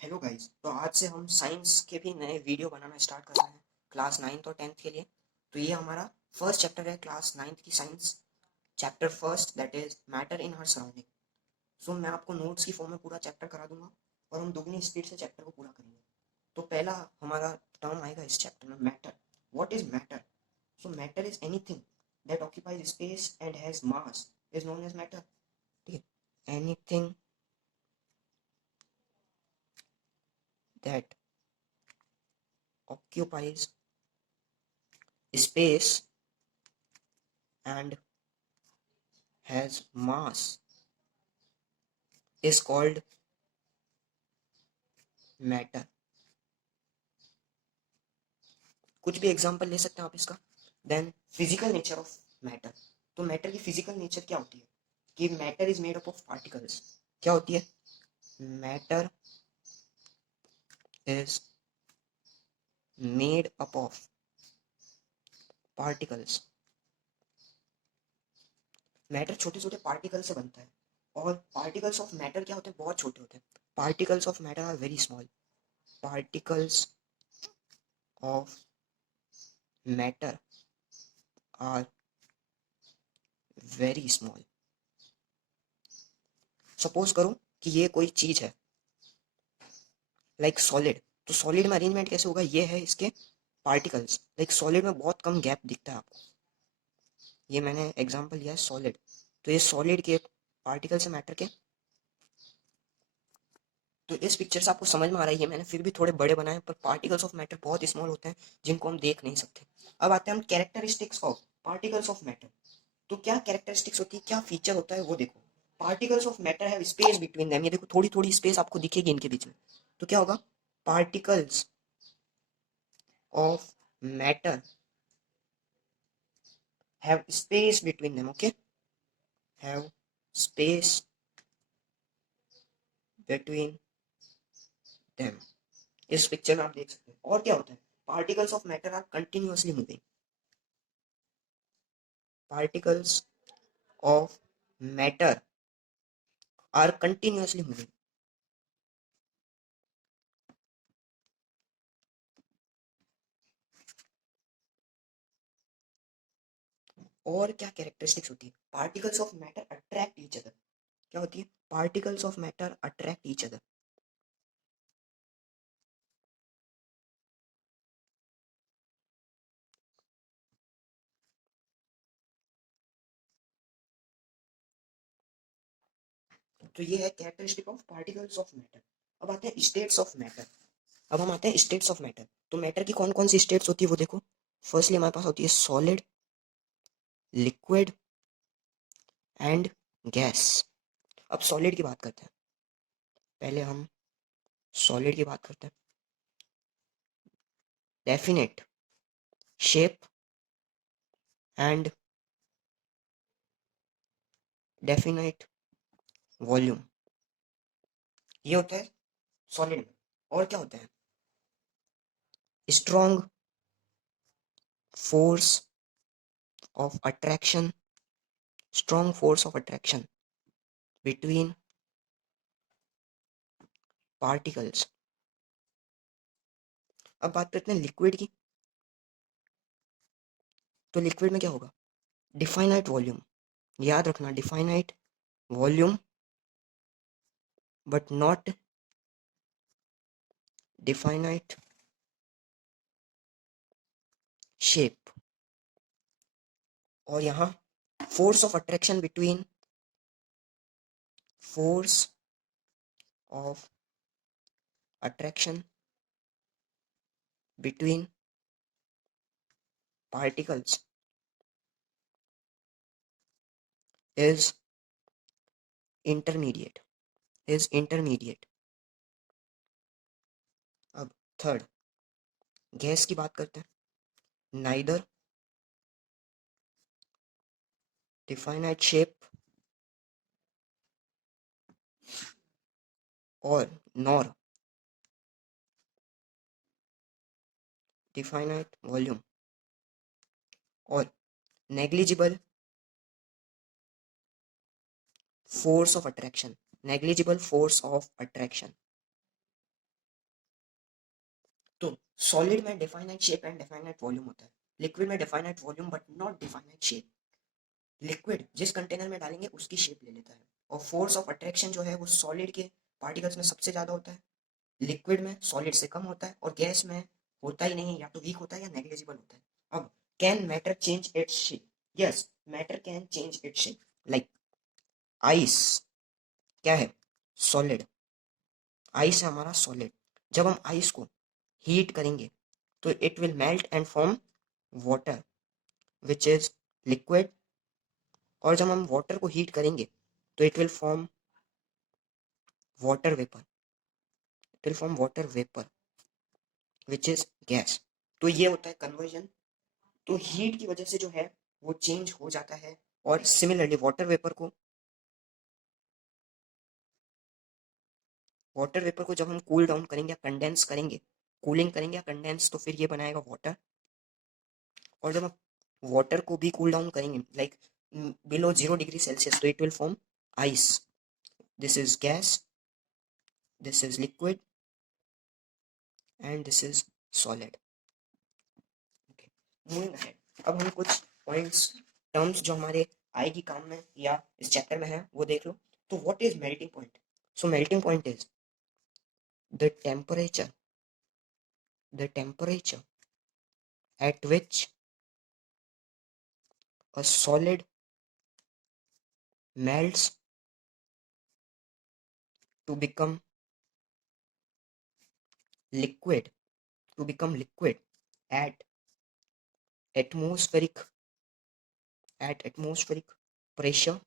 Hello guys. तो आज से हम साइंस के भी नए वीडियो बनाना स्टार्ट कर रहे हैं क्लास 9th और 10th के लिए। तो ये हमारा फर्स्ट चैप्टर है क्लास 9th की science, chapter first that is matter in our surrounding. So मैं आपको नोट्स की फॉर्म में पूरा चैप्टर करा दूंगा और हम दुगनी स्पीड से चैप्टर को पूरा करेंगे। तो पहला हमारा टर्म आएगा इस चैप्टर में, matter. What is matter? So matter is anything that occupies space and has mass is known as matter. ठीक है, anything that occupies space and has mass is called matter। कुछ भी एग्जांपल ले सकते हैं आप इसका। Then physical nature of matter. तो मैटर की फिजिकल नेचर क्या होती है कि matter is made up of particles. क्या होती है? Matter is made up of particles. Matter छोटे छोटे पार्टिकल से बनता है और पार्टिकल्स ऑफ मैटर क्या होते हैं? बहुत छोटे होते हैं। Particles of matter are very small. Particles of matter are very small. Suppose करो कि ये कोई चीज है लाइक सॉलिड। तो सॉलिड में अरेंजमेंट कैसे होगा? ये है इसके पार्टिकल्स। लाइक सॉलिड में बहुत कम गैप दिखता है आपको। ये मैंने एग्जांपल लिया है सॉलिड। तो ये सॉलिड के पार्टिकल्स है मैटर के। तो इस पिक्चर से आपको समझ में आ रहा है, ये मैंने फिर भी थोड़े बड़े बनाए पर पार्टिकल्स ऑफ मैटर बहुत स्मॉल होते हैं जिनको हम देख नहीं सकते। अब आते हैं हम characteristics of particles of matter. तो क्या कैरेक्टरिस्टिक्स होती है, क्या फीचर होता है वो देखो। Particles of matter have space between them. ये देखो थोड़ी थोड़ी स्पेस आपको दिखेगी इनके बीच में। तो क्या होगा? Particles of matter have space between them, okay? Have space between them। इस पिक्चर में आप देख सकते हैं। और क्या होता है? Particles of matter are continuously moving. Particles of matter are continuously moving. और क्या कैरेक्टरिस्टिक्स होती है? Particles of matter attract each other. क्या होती है? Particles of matter attract each other. तो ये है characteristic of particles of matter. अब आते हैं स्टेट्स ऑफ मैटर। अब हम आते हैं स्टेट्स ऑफ मैटर। तो मैटर की कौन कौन सी स्टेट्स होती है वो देखो। फर्स्टली हमारे पास होती है सॉलिड, लिक्विड एंड गैस। अब सॉलिड की बात करते हैं। पहले हम सॉलिड की बात करते हैं। Definite shape and definite volume, ये होता है सॉलिड में। और क्या होता है? Strong force of attraction, strong force of attraction between particles. अब बात करते हैं लिक्विड की। तो लिक्विड में क्या होगा? Definite volume. याद रखना, definite volume but not definite shape. और यहाँ force of attraction between, force of attraction between particles is intermediate, is intermediate। अब थर्ड गैस की बात करते हैं। नाइदर डिफाइनाइट शेप और नॉर डिफाइनाइट वॉल्यूम और negligible force of attraction, negligible force of attraction. तो सॉलिड में definite shape and definite volume होता है, लिक्विड में definite volume but not definite shape. Liquid जिस कंटेनर में डालेंगे उसकी शेप ले लेता है, और फोर्स ऑफ अट्रैक्शन जो है वो सॉलिड के पार्टिकल्स में सबसे ज्यादा होता है, लिक्विड में सॉलिड से कम होता है, और गैस में होता ही नहीं, या तो वीक होता है या नेग्लिजिबल होता है। अब can matter change its shape? Yes, matter can change its shape. Like ice क्या है? सॉलिड। आइस है हमारा सॉलिड। जब हम आइस को हीट करेंगे तो it will melt and form water which is liquid, और जब हम वाटर को हीट करेंगे तो it will form water vapour, it will form water vapour which is gas. तो ये होता है कन्वर्जन। तो हीट की वजह से जो है वो चेंज हो जाता है। और सिमिलरली वाटर वेपर को जब हम कूल डाउन करेंगे या कंडेंस करेंगे, कूलिंग करेंगे या कंडेंस, तो फिर ये बनाएगा वाटर। और जब हम वाटर को भी कूल डाउन करेंगे लाइक बिलो 0 डिग्री सेल्सियस, तो it will form ice. This is gas, this is liquid and this is solid. Moving ahead, अब हम कुछ पॉइंट्स, टर्म्स जो हमारे आएगी काम में या इस चैप्टर में है वो देख लो। तो what is melting point? So melting point is the temperature at which a solid melts to become liquid, at atmospheric atmospheric pressure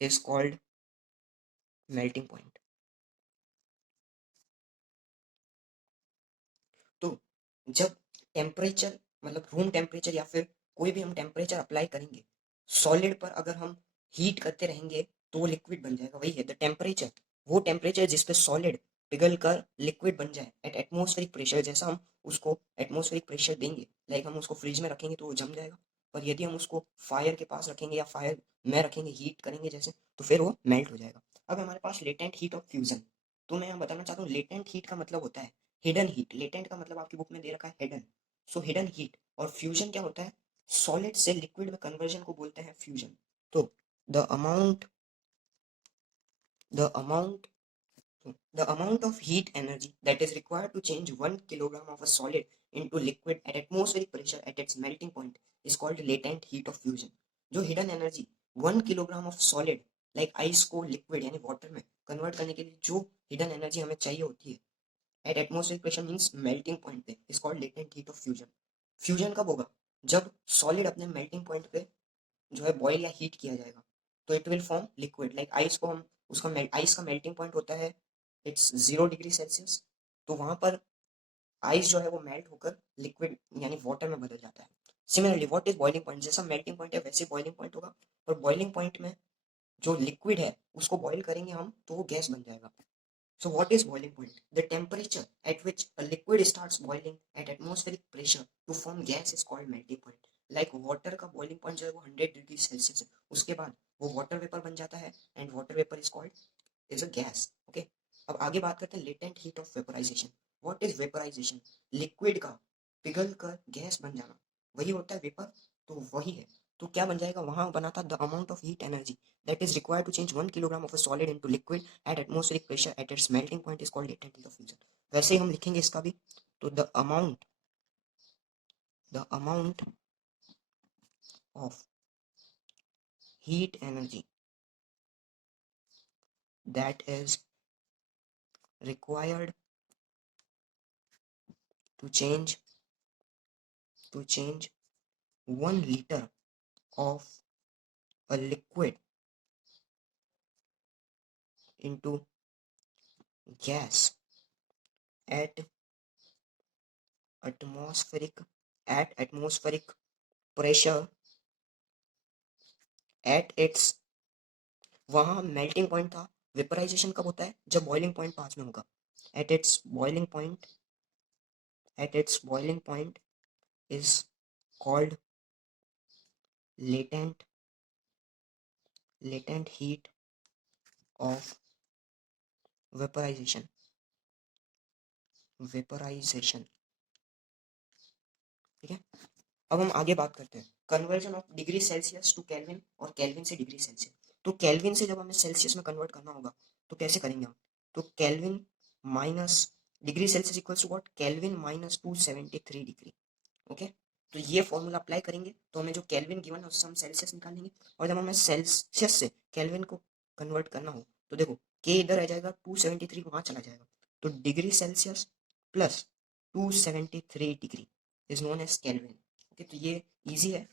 is called melting point. तो जब टेम्परेचर, मतलब रूम टेम्परेचर या फिर कोई भी हम टेम्परेचर अप्लाई करेंगे solid पर, अगर हम हीट करते रहेंगे तो वो लिक्विड बन जाएगा। वही है द टेम्परेचर, वो टेम्परेचर जिस पे सॉलिड पिघल कर लिक्विड बन जाए एट एटमोस्फेरिक प्रेशर। जैसा हम उसको एटमोस्फेरिक प्रेशर देंगे, लाइक हम उसको फ्रिज में रखेंगे तो वो जम जाएगा, पर यदि हम उसको फायर के पास रखेंगे या फायर में रखेंगे, हीट करेंगे जैसे, तो फिर वो मेल्ट हो जाएगा। अब हमारे पास लेटेंट हीट ऑफ फ्यूजन। तो मैं यहाँ बताना चाहता हूँ लेटेंट हीट का मतलब होता है हिडन हीट। लेटेंट का मतलब आपकी बुक में दे रखा है हिडन। सो हिडन हीट। और फ्यूजन क्या होता है? सॉलिड से लिक्विड में कन्वर्जन को बोलते हैं फ्यूजन। तो the amount the amount the amount of heat energy that is required to change 1 kilogram of a solid into liquid at atmospheric pressure at its melting point is called latent heat of fusion. जो hidden energy 1 kilogram of solid like ice को liquid यानी water में convert करने के लिए जो hidden energy हमें चाहिए होती है at atmospheric pressure means melting point पे is called latent heat of fusion. Fusion कब होगा? जब सॉलिड अपने मेल्टिंग पॉइंट पे जो है बॉयल या हीट किया जाएगा, तो it will form liquid. Like ice को हम उसका आइस का मेल्टिंग पॉइंट होता है इट्स 0 डिग्री सेल्सियस। तो वहां पर आइस जो है वो मेल्ट होकर लिक्विड यानी वाटर में बदल जाता है। Similarly what is boiling point? जैसा मेल्टिंग पॉइंट है वैसे बॉइलिंग पॉइंट होगा, पर बॉइलिंग पॉइंट में जो लिक्विड है उसको बॉईल करेंगे हम तो वो गैस बन जाएगा। So what is boiling point? The temperature at which a liquid starts boiling at atmospheric pressure to form gas is called melting point. Like water का boiling point जो है वो 100 डिग्री सेल्सियस है, उसके बाद वो वाटर वेपर बन जाता है and water vapour is called is a gas. Okay, अब आगे बात करते हैं latent heat of vaporisation. What is vaporisation? Liquid का पिघल कर गैस बन जाना, वही होता है वेपर। तो वही है। तो क्या बन जाएगा? वहां बना था the amount of heat energy that is required to change 1 kilogram of a solid into liquid at atmospheric pressure at its melting point is called latent heat of fusion. वैसे ही हम लिखेंगे इसका भी। तो the amount of heat energy that is required to change 1 liter of a liquid into gas at atmospheric atmospheric pressure at its, वहां melting point था। Vaporisation कब होता है? जब बॉइलिंग पॉइंट पास में होगा। At its boiling point is called latent heat of vaporization. Vaporisation. ठीक है, अब हम आगे बात करते हैं conversion of degree Celsius to Kelvin और केल्विन से डिग्री सेल्सियस। तो केल्विन से जब हमें सेल्सियस में कन्वर्ट करना होगा तो कैसे करेंगे हम? तो Kelvin minus degree Celsius equals to what? Kelvin minus 273 degree. Okay, तो ये फॉर्मूला अप्लाई करेंगे तो हमें जो केल्विन गिवन है उससे हम सेल्सियस निकालेंगे, और जब हमें सेल्सियस से केल्विन को कन्वर्ट करना हो तो देखो के इधर आ जाएगा, 273 वहां चला जाएगा, तो degree Celsius plus 273 degree is known as Kelvin. Okay, तो ये इजी है,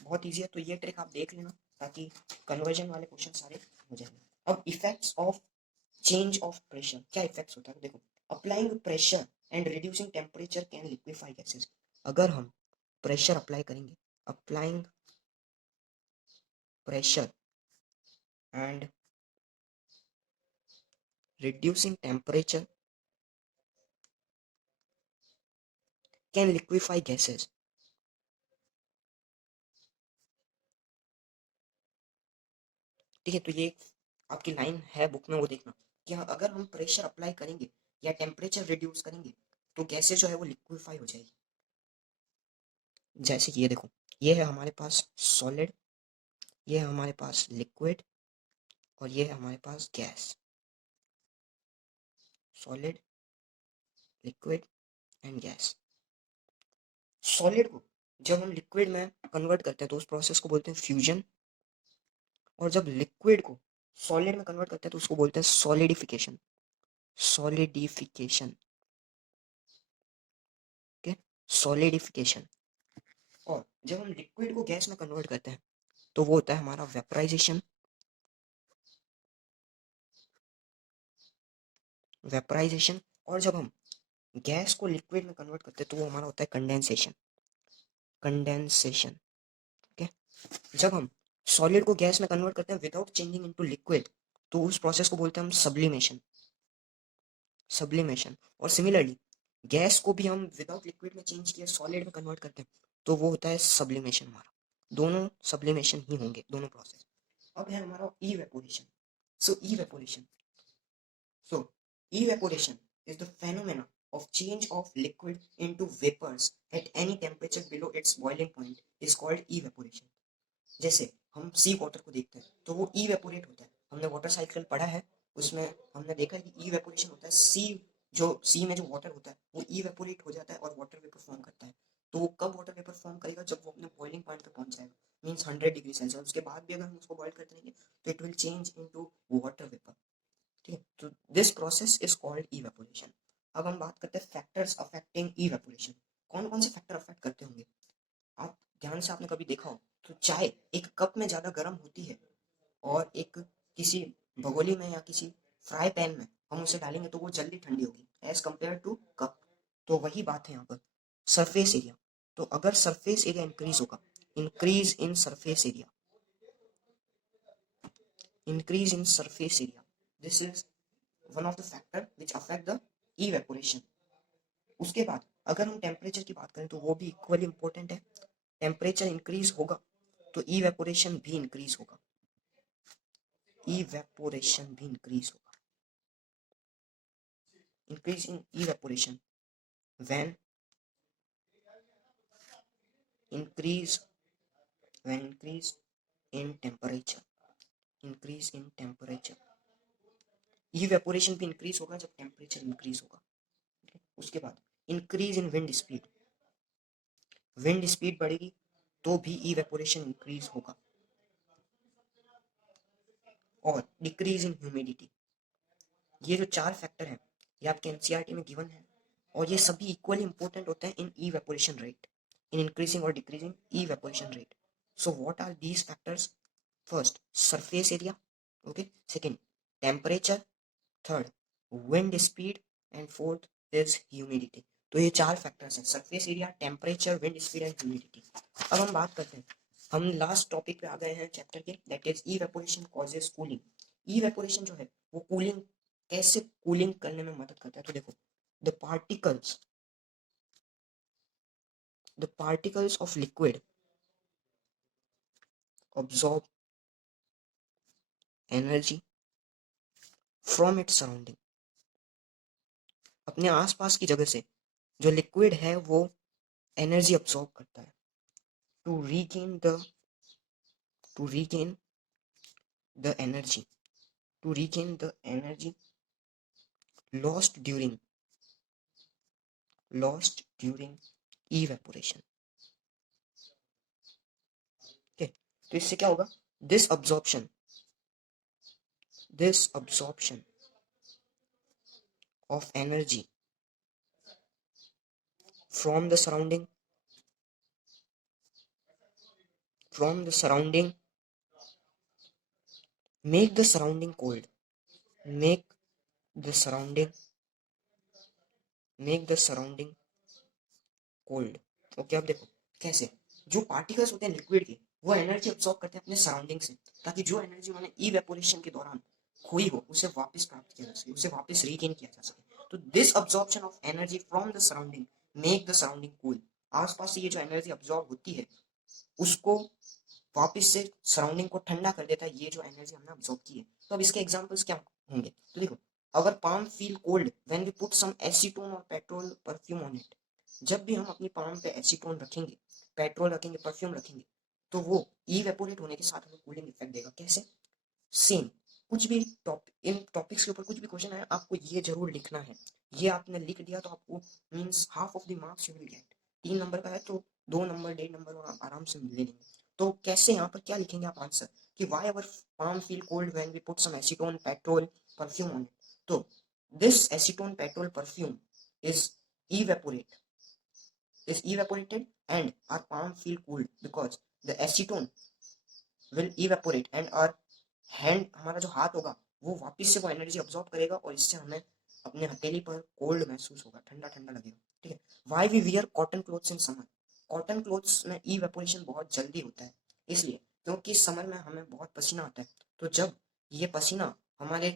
बहुत इजी है, तो ये ट्रिक आप देख लेना ताकि कन्वर्जन वाले क्वेश्चन सारे हो जाएंगे। अब effects of change of pressure, क्या इफेक्ट्स होता है? देखो, applying pressure and reducing temperature can liquefy gases. अगर हम प्रेशर अप्लाई करेंगे, applying pressure and reducing temperature can liquefy gases. ठीक है, तो ये आपकी लाइन है बुक में, वो देखना कि हाँ, अगर हम प्रेशर अप्लाई करेंगे या टेम्परेचर रिड्यूस करेंगे तो गैसेस जो है वो लिक्विफाई हो जाएगी। जैसे कि ये देखो, ये है हमारे पास सॉलिड, ये है हमारे पास लिक्विड, और ये है हमारे पास gas. Solid, liquid and gas. Solid को जब हम लिक्विड में कन्वर्ट करते हैं तो उस प्रोसेस को बोलते हैं फ्यूजन, और जब लिक्विड को सॉलिड में कन्वर्ट करते हैं तो उसको बोलते हैं सॉलिडिफिकेशन। Solidification, okay, solidification. और जब हम लिक्विड को गैस में कन्वर्ट करते हैं तो वो होता है हमारा वेपराइजेशन। वेपराइजेशन, और जब हम गैस को लिक्विड में कन्वर्ट करते हैं तो वो हमारा होता है कंडेंसेशन। Condensation, okay. जब हम सॉलिड को गैस में कन्वर्ट करते हैं विदाउट चेंजिंग इनटू लिक्विड तो उस प्रोसेस को बोलते हैं हम सब्लिमेशन। सब्लिमेशन, और सिमिलरली गैस को भी हम विदाउट लिक्विड में चेंज किया सॉलिड में कन्वर्ट करते हैं तो वो होता है सब्लिमेशन हमारा। दोनों सब्लिमेशन ही होंगे, दोनों प्रोसेस। अब है हमारा evaporation. So evaporation, so evaporation is the phenomena of change of liquid into vapors at any temperature below its boiling point is called evaporation। जैसे हम सी वाटर को देखते हैं तो वो इवेपोरेट होता है, हमने वाटर साइकिल पढ़ा है, उसमें हमने देखा है कि इवेपोरेशन होता है, सी जो सी में जो वाटर होता है वो इवेपोरेट हो जाता है और वाटर वेपर फॉर्म करता है। तो वो कब वाटर वेपर फॉर्म करेगा? जब वो अपने बॉइलिंग पॉइंट पे पहुंच जाएगा, मीन्स 100 डिग्री सेल्सियस। उसके बाद भी अगर हम उसको बॉइल करते रहेंगे तो it will change into water vapour. ठीक है, तो this process is called evaporation. अब हम बात करते हैं फैक्टर्स अफेक्टिंग इवेपोरेशन। कौन कौन से फैक्टर अफेक्ट करते होंगे? आप ध्यान से आपने कभी देखा हो तो चाय एक कप में ज़्यादा गर्म होती है और एक किसी भगोली में या किसी फ्राई पैन में हम उसे डालेंगे तो वो जल्दी ठंडी होगी एज कम्पेयर टू कप। तो वही बात है यहाँ पर सरफेस एरिया। तो अगर सरफेस एरिया इंक्रीज होगा, increase in surface area, increase in surface area, this is one of the factor which affect the evaporation. उसके बाद अगर हम टेम्परेचर की बात करें तो वो भी इक्वली इंपॉर्टेंट है। टेम्परेचर इंक्रीज होगा तो इवेपोरेशन भी इंक्रीज होगा, इवेपोरेशन भी इंक्रीज होगा। Increase in evaporation when increase when increase in temperature, increase in temperature. Evaporation भी इंक्रीज होगा जब टेम्परेचर इंक्रीज होगा। उसके बाद increase in wind speed, wind speed बढ़ेगी तो भी इवेपोरेशन इंक्रीज होगा। और डिक्रीज इन ह्यूमिडिटी। ये जो चार फैक्टर हैं ये आपके एनसीईआरटी में गिवन है और ये सभी इक्वली इंपॉर्टेंट होते हैं in evaporation rate, in increasing और decreasing evaporation rate. So what are these factors? First surface area, okay, second temperature, third wind speed and fourth is humidity. तो ये चार फैक्टर्स हैं, surface area, temperature, wind speed and humidity. अब हम बात करते हैं, हम लास्ट टॉपिक पे आ गए हैं चैप्टर के, that is evaporation causes cooling. Evaporation जो है वो कूलिंग, कैसे कूलिंग करने में मदद करता है? तो देखो, the particles the particles of liquid absorb energy from its surrounding, अपने आसपास की जगह से जो लिक्विड है वो एनर्जी अब्सॉर्ब करता है to regain the to regain the energy to regain the energy lost during lost during evaporation. ठीक, तो इससे क्या होगा, this absorption of energy from the surrounding make the surrounding cold, make the surrounding cold. Okay, अब देखो कैसे जो particles होते हैं लिक्विड के वो एनर्जी अब्सॉर्ब करते हैं अपने सराउंडिंग से, ताकि जो एनर्जी उन्होंने इवेपोरेशन के दौरान खोई हो उसे वापस प्राप्त किया जा सके, उसे वापस रीगेन किया जा सके। तो this absorption of energy from the surrounding make the surrounding cool. आसपास से ये जो एनर्जी अब्सॉर्ब होती है उसको वापस से सराउंडिंग को ठंडा कर देता है, ये जो एनर्जी हमने अब्सॉर्ब की है। तो अब इसके एग्जांपल्स क्या होंगे, तो देखो, our palm feel cold when we put some acetone और पेट्रोल परफ्यूम ऑन इट। जब भी हम अपनी पाम पे एसीटोन रखेंगे, पेट्रोल रखेंगे, परफ्यूम रखेंगे, तो वो इवेपोरेट होने के साथ हमें कूलिंग इफेक्ट देगा। कैसे, सेम कुछ भी इन टॉपिक्स के ऊपर कुछ भी क्वेश्चन है आपको ये जरूर लिखना है। ये आपने लिख दिया तो आपको means half of the marks you will get. 3 number का है तो 2 नंबर 1.5 नंबर और आप आराम से ले लेंगे। तो कैसे, यहाँ पर क्या लिखेंगे आप आंसर कि why our palm feel cold when we put some acetone petrol perfume on it. तो this acetone petrol perfume is evaporate evaporated and our palm feel cooled because the acetone will evaporate and our hand, हमारा जो हाथ होगा वो वापस से वो energy absorb करेगा और इससे हमें अपने हथेली पर कोल्ड महसूस होगा, ठंडा ठंडा लगेगा। ठीक है, why we wear cotton clothes in summer. Cotton clothes में इवेपोरेशन बहुत जल्दी होता है, इसलिए क्योंकि समर में हमें बहुत पसीना आता है, तो जब ये पसीना हमारे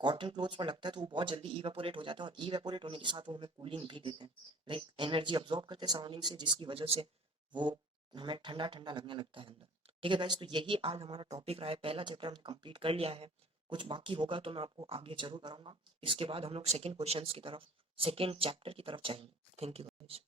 कॉटन क्लोथ्स पर लगता है तो वो बहुत जल्दी इवेपोरेट हो जाता है, और इवेपोरेट होने के साथ वो हमें कूलिंग भी देते हैं, लाइक एनर्जी अब्सॉर्ब करते हैं सराउंडिंग से, जिसकी वजह से वो हमें ठंडा ठंडा लगने लगता है अंदर। ठीक है गाइस, तो यही आज हमारा टॉपिक रहा है। पहला चैप्टर हमने कंप्लीट कर लिया है, कुछ बाकी होगा तो मैं आपको आगे जरूर कराऊंगा। इसके बाद हम लोग सेकंड क्वेश्चंस की तरफ, सेकंड चैप्टर की तरफ जाएंगे। Thank you guys.